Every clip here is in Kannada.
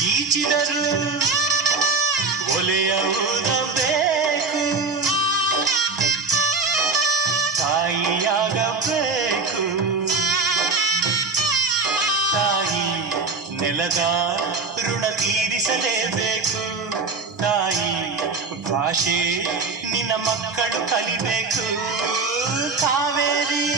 ಗೀಚಿದರು ಒಲೆಯ ಊದಬೇಕು ತಾಯಿಯಾಗಬೇಕು. ತಾಯಿ ನೆಲದ ಋಣ ತೀರಿಸಲೇಬೇಕು ತಾಯಿ ಭಾಷೆ ನಿನ್ನ ಮಕ್ಕಳು ಕಲಿಬೇಕು. ಕಾವೇರಿ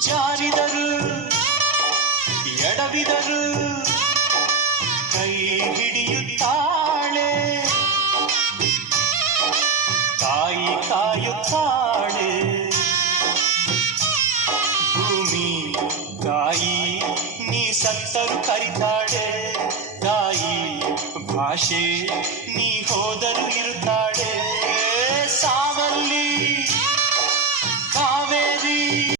ಜಾರಿದರು ಎಡವಿದರು ಕೈ ಹಿಡಿಯುತ್ತಾಳೆ ತಾಯಿ ಕಾಯುತ್ತಾಳೆ ಭೂಮಿ ತಾಯಿ ನೀ ಸತ್ತರು ಕರಿತಾಳೆ ತಾಯಿ ಭಾಷೆ ನೀ ಹೋದರು ಇರುತ್ತಾಳೆ